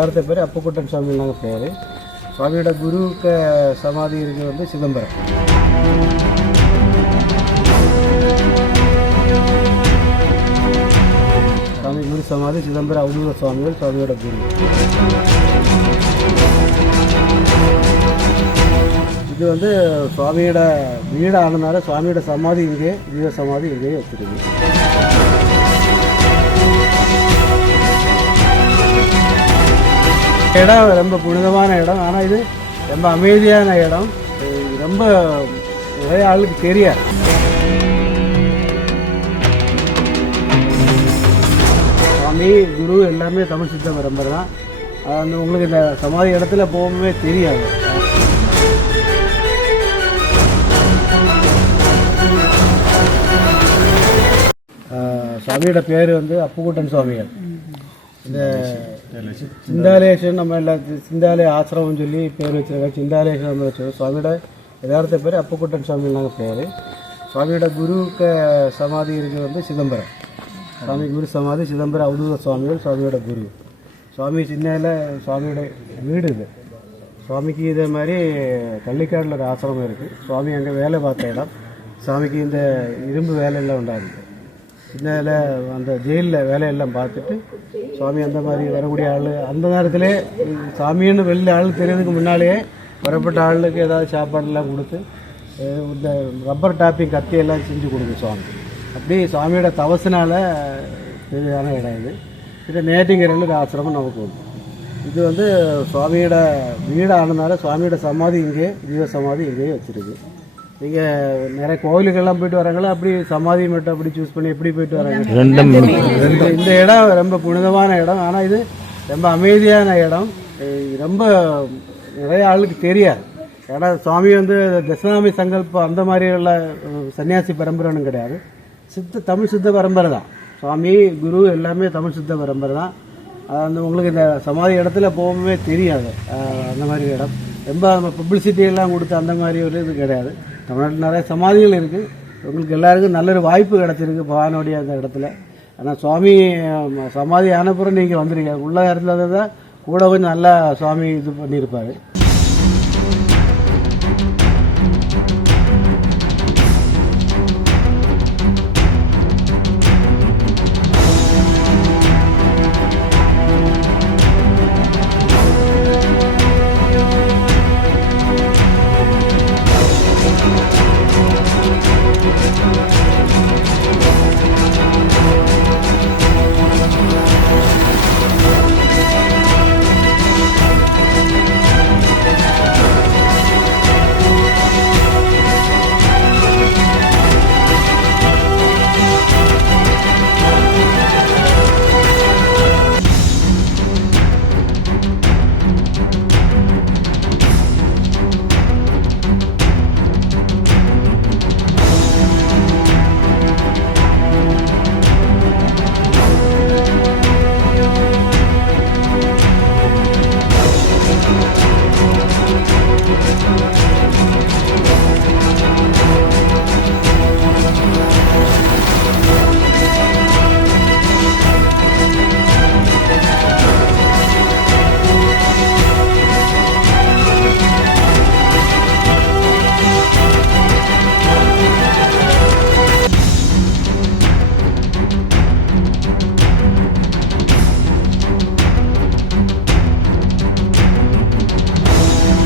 யதார்த்த பேர்? அப்புக்குட்டன் சுவாமினாங்க பேர். சுவாமியோட குருவுக்கு சமாதி இருக்கிறது வந்து சிதம்பரம். சுவாமி குரு சமாதி சிதம்பரம் அவதூத சுவாமிகள் சுவாமியோட குரு. இது வந்து சுவாமியோட வீடானதுனால சுவாமியோட சமாதி இங்கே ஜீவ சமாதி இங்கேயே வச்சுருக்கு. இடம் ரொம்ப புனிதமான இடம். ஆனால் இது ரொம்ப அமைதியான இடம். ரொம்ப நிறைய ஆளுக்கு தெரியாது. சுவாமி குரு எல்லாமே தமிழ் சித்த பரம்பரை தான். அது உங்களுக்கு இந்த சமாதி இடத்துல போகவே தெரியாது. சுவாமியோட பேர் வந்து அப்புக்கூட்டன் சுவாமிகள். இந்த சிந்தாலேஷன் நம்ம எல்லாம் சிந்தாலய ஆசிரமம் சொல்லி பேர் வச்சிருக்காங்க. சிந்தாலேஷன் வச்சிருக்கோம். சுவாமியோட யதார்த்த பேர் அப்புக்குட்டன் சுவாமினாங்க பேர்? சுவாமியோட குருவுக்கு சமாதி இருக்கிறது வந்து சிதம்பரம். சுவாமி குரு சமாதி சிதம்பரம் அவதூத சுவாமிகள் சுவாமியோட குரு. சுவாமி சின்னையில் சுவாமியோட வீடு இது. சுவாமிக்கு இதே மாதிரி கள்ளிக்காடில் ஒரு ஆசிரமம் இருக்குது சுவாமி அங்கே வேலை பார்த்த இடம். சுவாமிக்கு இந்த இரும்பு வேலையெல்லாம் உண்டாகுது. சின்னதில் அந்த ஜெயிலில் வேலையெல்லாம் பார்த்துட்டு சுவாமி அந்த மாதிரி வரக்கூடிய ஆள் அந்த நேரத்திலே சாமின்னு வெளியில் ஆள் தெரியறதுக்கு முன்னாலேயே வரப்பட்ட ஆளுக்கு ஏதாவது சாப்பாடெல்லாம் கொடுத்து இந்த ரப்பர் டாப்பிங் கத்தியெல்லாம் செஞ்சு கொடுக்கும் சுவாமி. அப்படி சுவாமியோட தவசினால தேவையான இடம் இது. இது நேட்டிங்கரில் ஒரு ஆசிரமம் நமக்கு உண்டு. இது வந்து சுவாமியோட வீடானதுனால சுவாமியோட சமாதி இங்கே ஜீவ சமாதி இங்கேயே வச்சுருக்கு. நீங்கள் நிறைய கோவிலுக்கெல்லாம் போயிட்டு வராங்களா? அப்படி சமாதி மட்டும் அப்படி சூஸ் பண்ணி எப்படி போயிட்டு வராங்க? ரெண்டும் இந்த இந்த இடம் ரொம்ப புனிதமான இடம். ஆனால் இது ரொம்ப அமைதியான இடம். ரொம்ப நிறைய ஆளுக்கு தெரியாது. ஏன்னா சுவாமி வந்து தசநாமி சங்கல்பம் அந்த மாதிரி உள்ள சன்னியாசி பரம்பரைன்னு கிடையாது. சித்த தமிழ் சித்த பரம்பரை தான். சுவாமி குரு எல்லாமே தமிழ் சித்த பரம்பரை தான். அது வந்து உங்களுக்கு இந்த சமாதி இடத்துல போகவே தெரியாது. அந்த மாதிரி இடம். ரொம்ப பப்ளிசிட்டி எல்லாம் கொடுத்து அந்த மாதிரி ஒரு இது கிடையாது. தமிழ்நாட்டில் நிறைய சமாதிகள் இருக்குது உங்களுக்கு எல்லாருக்கும் நல்ல ஒரு வாய்ப்பு கிடச்சிருக்கு பகவானுடைய அந்த இடத்துல. ஆனால் சுவாமி சமாதி ஆனப்புறம் நீங்கள் வந்துருக்கீங்க. உள்ள இடத்துல தான் கூட கொஞ்சம் நல்லா சுவாமி இது பண்ணியிருப்பார்.